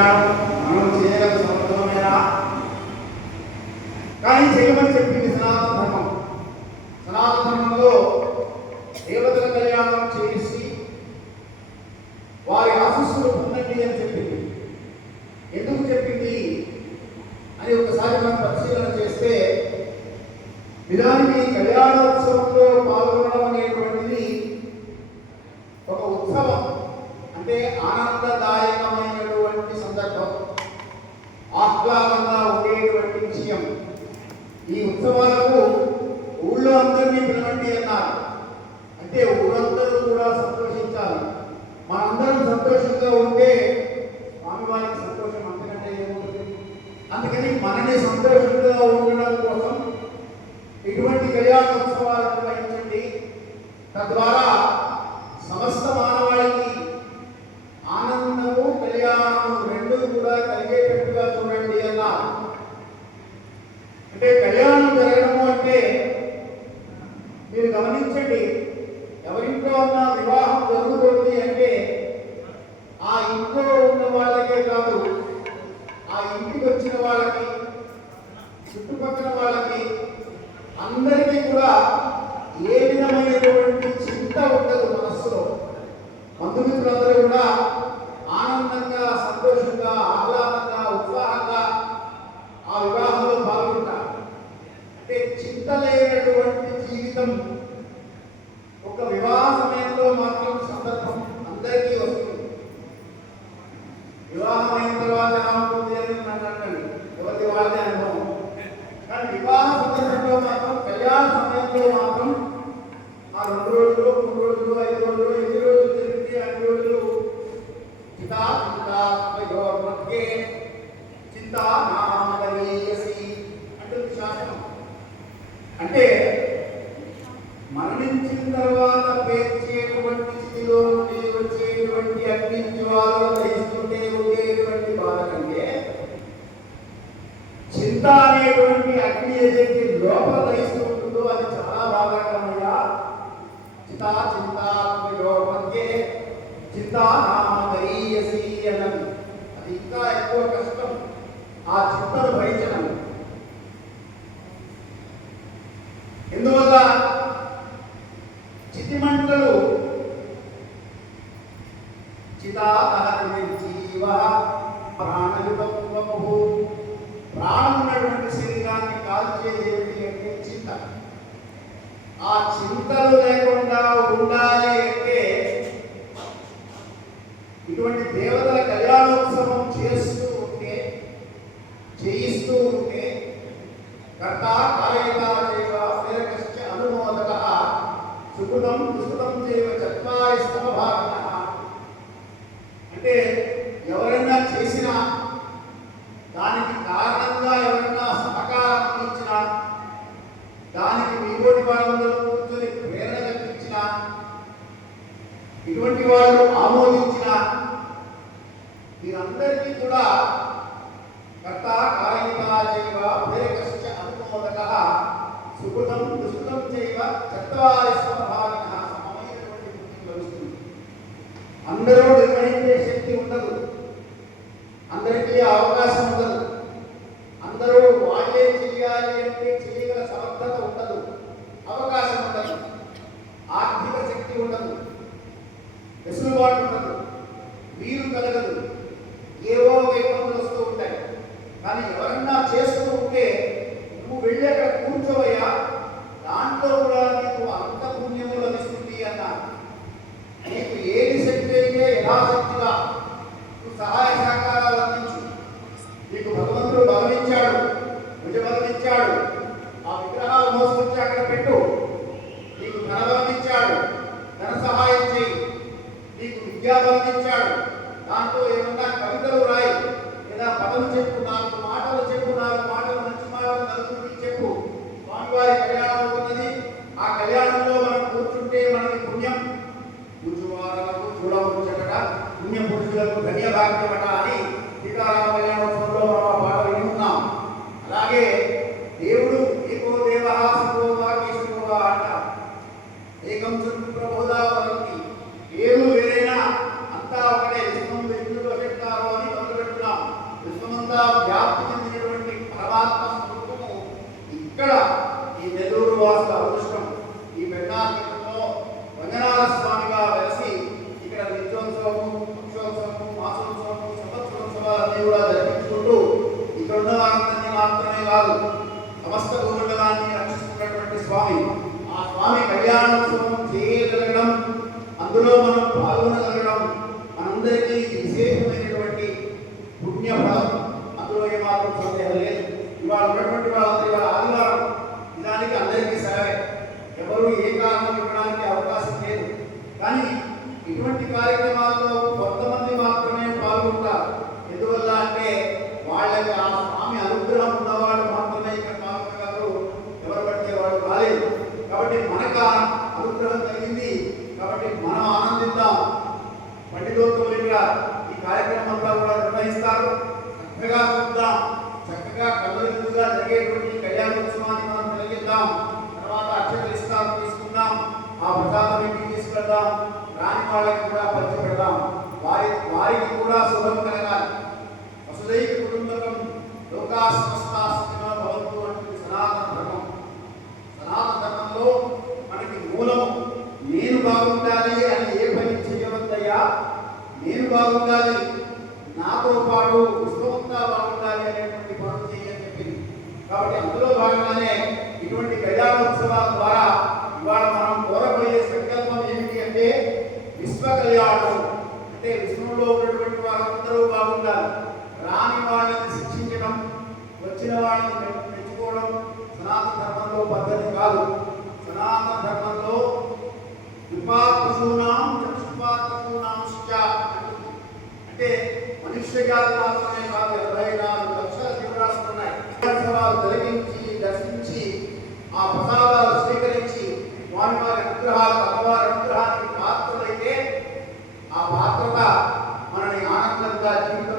కళ్యాణం మనం చేయగల సమర్థమైనా కానీ చేయమని చెప్పింది సనాతన ధర్మం. సనాతన ధర్మంలో దేవతల కళ్యాణం చేసి వారి ఆశీస్సులు పొందండి అని చెప్పింది. ఎందుకు చెప్పింది అని ఒకసారి మనం పరిశీలన చేస్తే, నిజానికి కళ్యాణోత్సవంలో పాల్గొనడం అనేటువంటిది ఒక ఉత్సవం, అంటే ఆనందదాయకమైనటువంటి సందర్భం, ఆహ్లాదంగా ఉండేటువంటి విషయం. ఈ ఉత్సవాలకు ఊళ్ళో అందరినీ పిలవండి అన్నారు. అంటే ఊరందరూ కూడా సంతోషించాలి. మనందరం సంతోషంగా ఉంటే స్వామివారికి సంతోషం అంతకంటే ఏముంటుంది. అందుకని మనని సంతోషంగా ఉండడం కోసం ఇటువంటి కళ్యాణోత్సవాలు నిర్వహించండి. తద్వారా సమస్త మానవాళికి ఆనందము కళ్యాణము రెండు కూడా కలిగేటట్టుగా చూడండి అన్నారు. అంటే కళ్యాణం జరగడము అంటే మీరు గమనించండి, ఎవరింట్లో ఉన్న వివాహం జరుగుతుంది అంటే ఆ ఇంట్లో ఉన్న వాళ్ళకే కాదు, ఆ ఇంటికి వచ్చిన వాళ్ళకి, చుట్టుపక్కల వాళ్ళకి, అందరికీ కూడా ఏ విధమైనటువంటి చింత ఉండదు మనస్సులో. బంధుమిత్రులందరూ కూడా ఆనందంగా, సంతోషంగా, ఆహ్లాదంగా, ఉత్సాహంగా ఆ వివాహంలో పాల్గొంటారు. అంటే చింత లేనటువంటి జీవితం ఒక వివాహ సమయంలో మాత్రం సందర్భం అందరికీ వస్తుంది. వివాహం అయిన తర్వాత ఎలా ఉంటుంది అని నన్ను అంటండి, ఎవరి వాళ్ళే అనుభవం. కానీ వివాహ సందర్భంలో మాత్రం, కళ్యాణ సమయంలో మాత్రం ఆ 2 రోజులు, 3 రోజులు, 5 రోజులు, ఎన్ని రోజులు జరిగితే అన్ని రోజులు చింతాయోర్మధ్యే చింతానామగరీయసి అంటుంది శాసనం. అంటే మరణించిన తర్వాత పేర్చేటువంటి స్థితిలో నుండి వచ్చేటువంటి అగ్ని జ్వాలలు గ్రహిస్తుంటే ఉండేటువంటి బాధ కంటే చింత అనేటువంటి అగ్ని ఏదైతే లోపల గ్రహిస్తూ ఉంటుందో అది చాలా బాధాకరమయ్యా. చింతాయోర్మధ్యే చింతానామగరీయసి అన్నది అది ఇంకా ఎక్కువ కష్టం, ఆ చింతను భరించడం. ఎందువల్ల చితిమంటలు చితాదహనీవ ప్రాణయుతం వపుః, ప్రాణం ఉన్నటువంటి శరీరాన్ని కాల్చేది అంటే చింత. ఆ చింతలు లేకుండా ఉండాలి అంటే ఇటువంటి దేవతల కళ్యాణోత్సవం చేస్తూ ఉంటే, చేయిస్తూ ఉంటే కర్త కారయిత చేవ ప్రేరకశ్చ అనుమోదకః సుకృతం దుష్కృతం చేవ చత్వారి సమభాగినః. అంటే ఎవరైనా చేసినా, దానికి కారణంగా ఎవరైనా సహకారం అందించినా, దానికి మీతోటి వాళ్ళందరూ కూర్చొని ప్రేరణ కల్పించిన, ఇటువంటి వాళ్ళు ఆమోదించిన, వీరందరికీ కూడా కర్త కారయిత చేవ ప్రేరకశ్చ అనుమోదకః సుకృతం దుష్కృతం చేవ చత్వారి సమభాగినః, సమమైనటువంటి బుద్ధి లభిస్తుంది. అందరూ నిర్వహించే శక్తి ఉండదు, అందరికీ అవకాశం ఉండదు, అందరూ వాళ్ళే చేయాలి అంటే చేయగల సమర్థత ఉండదు, అవకాశం ఉండదు, ఆర్థిక శక్తి ఉండదు, వెసులుబాటు ఉండదు, వీలు కలగదు, ఏవో ఇబ్బందులు వస్తూ ఉంటాయి. కానీ ఎవరన్నా చేస్తూ ఉంటే నువ్వు వెళ్ళి అక్కడ కూర్చోవయ్యా, దాంట్లో కూడా నీకు అంత పుణ్యము లభిస్తుంది అన్నారు. నీకు ఏది శక్తి అయితే యథాశక్తిగా నువ్వు సహాయ సహకారాలు అందించు. నీకు భగవంతుడు బలమిచ్చాడు, భుజబలమిచ్చాడు, ఆ విగ్రహాలు మోసుకొచ్చి అక్కడ పెట్టు. నీకు ధనబలమిచ్చాడు, ధన సహాయం చేయి. నీకు విద్యాబలమిచ్చాడు, దాంతో ఏమన్నా కవితలు రాయి, లేదా పదలు చెప్పు, 4 మాటలు చెప్పు, 4 మాటలు మంచి మాటలు నలుగురికి చెప్పు. స్వామివారి కళ్యాణం అవుతున్నది, ఆ కళ్యాణంలో మనం కూర్చుంటే మనకి పుణ్యం. కూర్చువారులకు చూడవచ్చట, పుణ్య పురుషులకు ధన్యభాగ్యమట అని సీతారామ కళ్యాణోత్సవంలో మనం ఆ పాట విని ఉన్నాం. అలాగే దేవుడు ఏకో దేవః శివోవా కేశవోవా అంట, ఏకం ప్రబోధా వదంతి, ఏరు వేరైనా అంతా ఒకటే, విష్ణువు విష్ణువు చెప్తారు అని మొదలు పెడుతున్నాం. కాదు, సమస్త భూమండలాన్ని రక్షిస్తున్నటువంటి స్వామి. ఆ స్వామి కళ్యాణోత్సవం చేయగలగడం, అందులో మనం పాల్గొనగలగడం మనందరికీ విశేషమైనటువంటి పుణ్యఫలం. అందులో ఏమాత్రం సందేహం లేదు. ఇవాళ ఉన్నటువంటి వాళ్ళందరూ ఇవాళ ఆదివారం, నిజానికి అందరికీ సెలవే, ఎవరు ఏ కారణం ఇవ్వడానికి అవకాశం లేదు. కానీ ఇటువంటి కార్యక్రమాల్లో కొంతమంది మాత్రమే పాల్గొంటారు. ఎందువల్ల అంటే వాళ్ళకి ఆ స్వామి అనుగ్రహం ఉన్నవాళ్ళు మాత్రమే ఇక్కడ పాల్గొనగలరు, ఎవరు పడితే వాళ్ళు కాలేదు. కాబట్టి మనకు అనుగ్రహం కలిగింది కాబట్టి మనం ఆనందిద్దాం. పండితోత్తములుగా ఈ కార్యక్రమం అంతా కూడా నిర్వహిస్తారు. చక్కగా చూద్దాం, చక్కగా కళ్ళెదురుగా జరిగేటువంటి కళ్యాణోత్సవాన్ని మనం కలిగిద్దాం. తర్వాత అక్షతలు ఇస్తాం, తీసుకుందాం, ఆ ప్రసాదం ఇంటికి తీసుకెళ్దాం, రాని వాళ్ళకి కూడా పంచిపెడదాం. వారికి కూడా శుభం కలగాలి. వసుదైక కుటుంబకం లోకా సమస్తా సుఖినో భవంతు అంటే సనాతన ధర్మం. సనాతన ధర్మంలో మనకి మూలము నేను బాగుండాలి అని ఏ పని చేయవద్దయ్యా, నేను బాగుండాలి, నాతో పాటు విశ్వమంతా బాగుండాలి అనేటువంటి పనులు చేయని చెప్పింది. కాబట్టి అందులో భాగంగానే ఇటువంటి కళ్యాణోత్సవాల ద్వారా ఇవాళ మనం కోరబోయే సంకల్పం ఏమిటి అంటే విశ్వ కళ్యాణం. అంటే విశ్వంలో ఉన్నటువంటి వాళ్ళందరూ బాగుండాలి. రాని వాళ్ళని శిక్షించడం, వచ్చిన వాళ్ళని మెచ్చుకోవడం సనాతన ధర్మంలో పద్ధతి కాదు. సనాతన ధర్మంలో విపాత్పశూనాం చక్షుపాత్పశూనాంశ్చ అంటే మనుష్య జాతి మాత్రమే కాదు, 84 లక్షల జీవరాశులు ఉన్నాయి. ఉత్సవాలు జరిగించి దర్శించి ఆ ప్రసాదాలు స్వీకరించి స్వామివారి అనుగ్రహాలు, అమ్మవారి అనుగ్రహానికి పాత్రలైతే ఆ పాత్రత మనని ఆనందంగా జీవితం